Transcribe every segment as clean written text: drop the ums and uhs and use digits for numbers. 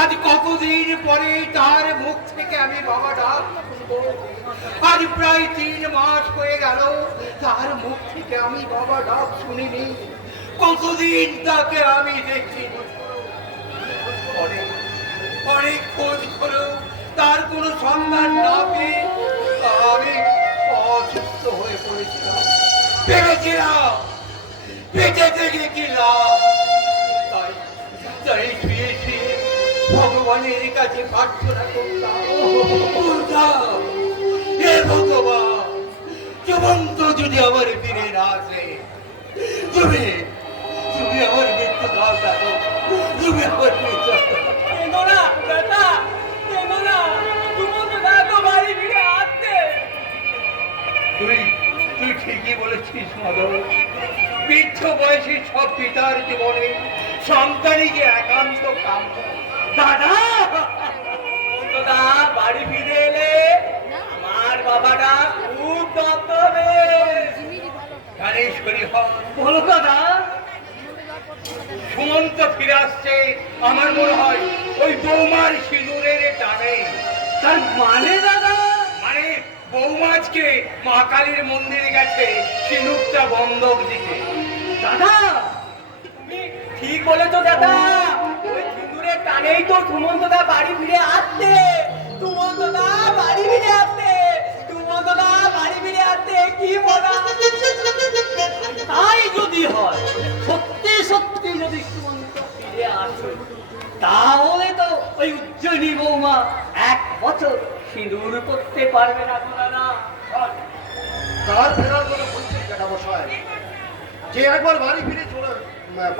আজ কতদিন পরে তার মুখ থেকে আমি বাবা ডাক শুনবো। আজ প্রায় 3 মাস হয়ে গেল তার মুখ থেকে আমি বাবা ডাক শুনিনি। কতদিন তাকে আমি দেখিনি। অনেক খোঁজ করেও তার কোনো সন্ধান না পেয়ে আমি অসুস্থ হয়ে পড়েছিলাম। ভেবেছিলাম বেঁচে থেকে কি লাভ। তাই শুয়ে শুয়ে ভগবানের কাছে প্রার্থনা করতাম, হে ভগবান, জীবন্ত যদি আবার ফিরে না আসে, তুমি আমার মৃত্যু দাও, তুমি আমার মৃত্যু তুই ঠিকই বলেছিস মাধব। বৃদ্ধ বয়সী সব পিতার জীবনে সন্তানই যে একান্ত কাম্য। দাদা বাড়ি ফিরে এলে আমার বাবাটা খুব তত্ত্ব হবে। বলো দাদা, সুমন্ত ফিরে আসছে আমার মনে হয় ওই বৌমার সিঁদুরের টানে। তার মানে দাদা? মানে বৌমাজকে মা কালীর মন্দিরে গেছে সিঁদুরটা বন্ধক দিতে। দাদা তুমি ঠিক বলেছো দাদা, ওই সিঁদুরের টানেই তো সুমন্তদা বাড়ি ফিরে আসছে। সুমন্তদা বাড়ি ফিরে আসছে, সুমন্তদা বাড়ি ফিরে আসছে। কি বলা? তাই যদি হয়, সত্যি সত্যি যদি সুমন্ত ফিরে আসে, তাহলে তো ওই উজ্জয়িনী বৌমা 1 বছর সিঁদুর করতে পারবে না। দাদা তার ফেরার কথা বলছেন কেন মশাই? যে একবার বাড়ি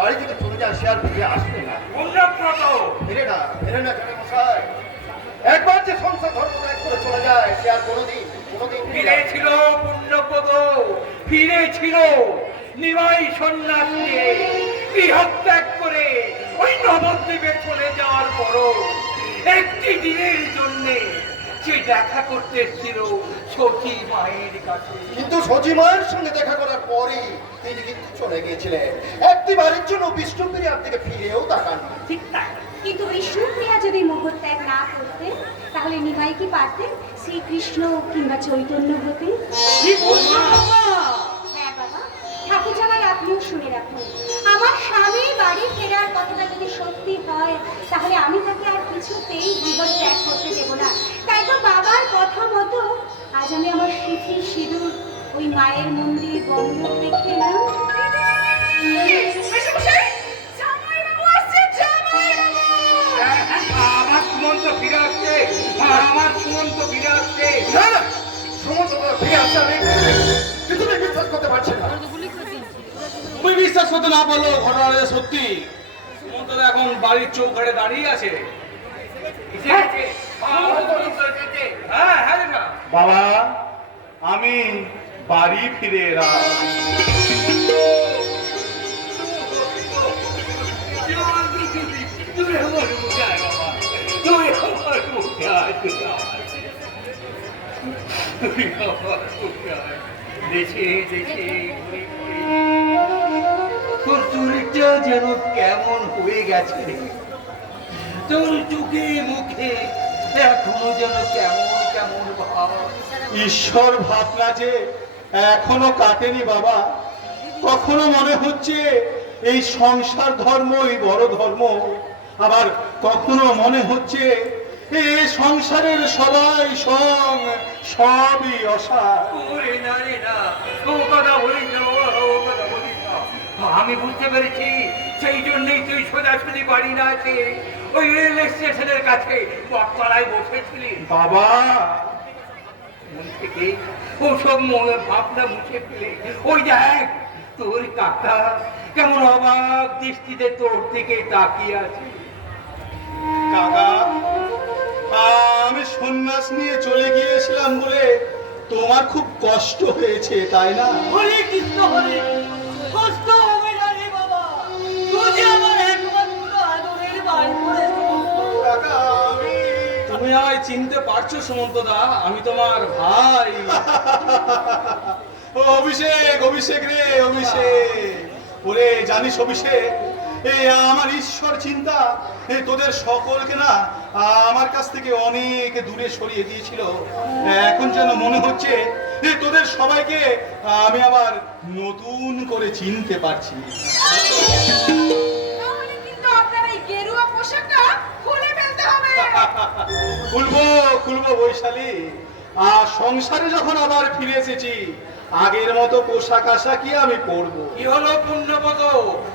বাড়ি থেকে চলে যায় সে আর ফিরে আসবে না। ফিরে না কেন মশাই? একবার যে সংসার ধর্ম ত্যাগ করে চলে যায় সে আর কোনোদিন ফিরেছিল। পুণ্যপদ ফিরেছিল নিমাই সন্ন্যাস নিয়ে গৃহ ত্যাগ করে ওই নবদ্বীপে চলে যাওয়ার পরও একটি দিনের জন্যে সে দেখা করতে এসেছিল সতী মায়ের কাছে। কিন্তু সতী মায়ের সঙ্গে দেখা করার পরই তিনি কিন্তু চলে গিয়েছিলেন। একটিবারের জন্য বিষ্ণুপ্রিয়ার দিকে ফিরেও তাকান। ঠিক তাই। কিন্তু বিষ্ণুপ্রিয়া যদি মোহ ত্যাগ না করতেন তাহলে নিমাই কি পারতেন শ্রীকৃষ্ণ কিংবা চৈতন্য হতে? হ্যাঁ বাবা, ঠাকুর জামাই আপনিও শুনে রাখুন। আমার স্বামী বাড়ি ফেরার কথাটা যদি সত্যি হয় তাহলে আমি তাকে আর কিছুতেই গৃহ ত্যাগ করতে দেব না। তাই তো বাবার কথা মতো আজ আমি আমার স্মৃতির সিঁদুর ওই মায়ের মন্দিরে বন্ধক রেখে এলাম। আমার সুমন্ত ফিরে আসছে, আমার সুমন্ত ফিরে আসছে। না না, সমস্ত ফিরে আসছে আমি কিছুতেই বিশ্বাস করতে পারছি না। তুমি বিশ্বাস করতে না পারলো ঘটনাটা সত্যি। সুমন্ত এখন বাড়ির চৌকাঠে দাঁড়িয়ে আছে। বাবা, আমি বাড়ি ফিরে এলাম। তোর চরিত্র যেন কেমন হয়ে গেছে, তোর চোখে মুখে এখনো যেন কেমন কেমন ভাব। ঈশ্বর ভাবনা যে এখনো কাটেনি বাবা। কখনো মনে হচ্ছে এই সংসার ধর্মই বড় ধর্ম, আবার কখনো মনে হচ্ছে এই সংসারের সবাই সবই অসার। আমি বুঝতে পেরেছি, সেই জন্যই তুই সোজাসুজি বাড়ি না আছে ওই রেল স্টেশনের কাছে বটতলায় বসেছিলি। বাবা মন থেকে ওসব ভাবনা মুছে ফেলে ওই দেখ তোর কাকা কেমন অবাক দৃষ্টিতে তোর দিকে তাকিয়ে আছে। কাকা, আমি সন্ন্যাস নিয়ে চলে গিয়েছিলাম বলে তোমার খুব কষ্ট হয়েছে, তাই না? হরে কৃষ্ণ হরে, কষ্ট হবে না রে বাবা। তুই আমার একমাত্র আদরের বাড়ি করে। কাকা, তুমি আমায় চিনতে পারছো সুমন্তদা? আমি তোমার ভাই। অভিষেক রে অভিষেক। ওরে জানিস অভিষেক, এই আমার ঈশ্বর চিন্তা তোদের সকলকে না আমার কাছ থেকে অনেক দূরে সরিয়ে দিয়েছিল। এখন যেন মনে হচ্ছে তোদের সবাইকে আমি আবার নতুন করে চিনতে পারছি। তাহলে কিন্তু আপনার এই গেরুয়া পোশাকটা খুলে ফেলতে হবে। খুলবো বৈশালী। আর সংসারে যখন আবার ফিরে এসেছি আগের মতো পোশাক আশাকই আমি পরবো। কি হলো পুণ্যপদ,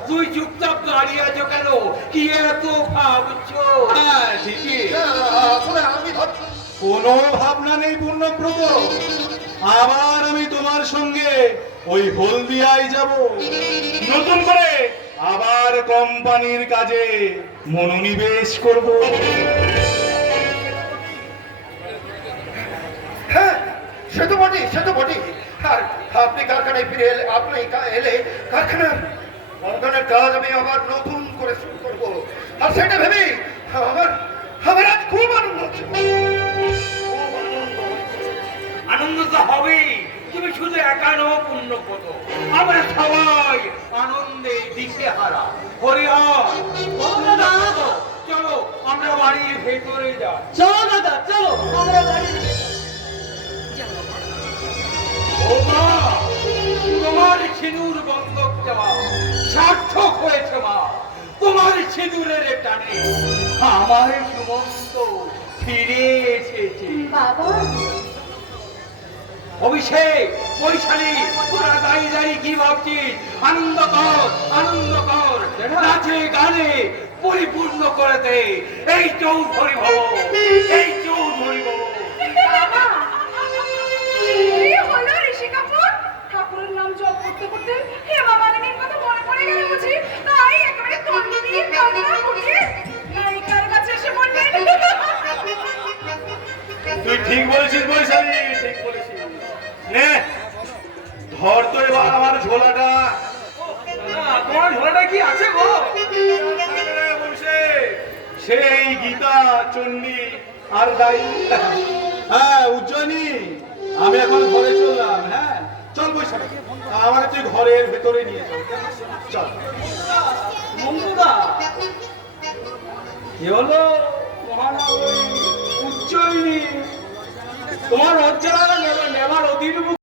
তুই চুপচাপ দাঁড়িয়ে আছো কেন? কি এত ভাবছো? হ্যাঁ ঠিকই, আসলে আমি ভাবছি কোনো ভাবনা নেই পূর্ণব্রত। আবার আমি তোমার সঙ্গে ওই হলদিয়ায় যাব, নতুন করে আবার কোম্পানির কাজে মনোনিবেশ করব। হ্যাঁ সে তো বটে। আর আপনি কারখানায় ফিরে এলে, আপনি এলে কারখানার কাজ আমি আবার নতুন করে শুরু করব। আর সেটা ভেবে আমার আজ খুব আনন্দ হচ্ছে। আনন্দ তো হবেই, তুমি শুধু একা নও পুণ্যপদ, আমরা সবাই আনন্দে দিশেহারা। হরিহর চলো আমরা বাড়ির ভেতরে যাই। চলো দাদা চলো, আমরা বাড়ি ও মা, তোমার সিঁদুর বন্ধক দেওয়া সার্থক হয়েছে মা। তোমার সিঁদুরের টানে আমার সুমন্ত ফিরে এসেছে। বাবা, অভিষেক, বৈশালী, তোরা দাঁড়িয়ে কি ভাবছিস? আনন্দ কর, নাচে গানে পরিপূর্ণ করে দে এই চৌধুরী ভবন। বাবা, কি হলো ঋষি কাপুর? ঠাকুরের নাম জপ করতে করতে হেমা মালিনীর কথা মনে পড়ে গেল বুঝি? তাই একেবারে তন্দ্রির কান্না উঠে নায়িকার কাছে এসে বললেন। তুই ঠিক বলেছিস বৈশালী, ঠিক বলেছিস। নে ধর তো এবার আমার ঝোলাটা। তোমার ঝোলাটা কি আছে গো? সেই গীতা, চণ্ডী আর দাই। হ্যাঁ উজ্জয়িনী, আমি এখন ঘরে চললাম। হ্যাঁ চল বৈশালী, আমাকে তুই ঘরের ভেতরে নিয়ে চল। মমতা, কি হলো? তোমার উচ্চই তোমার লজ্জা নেবার অধীন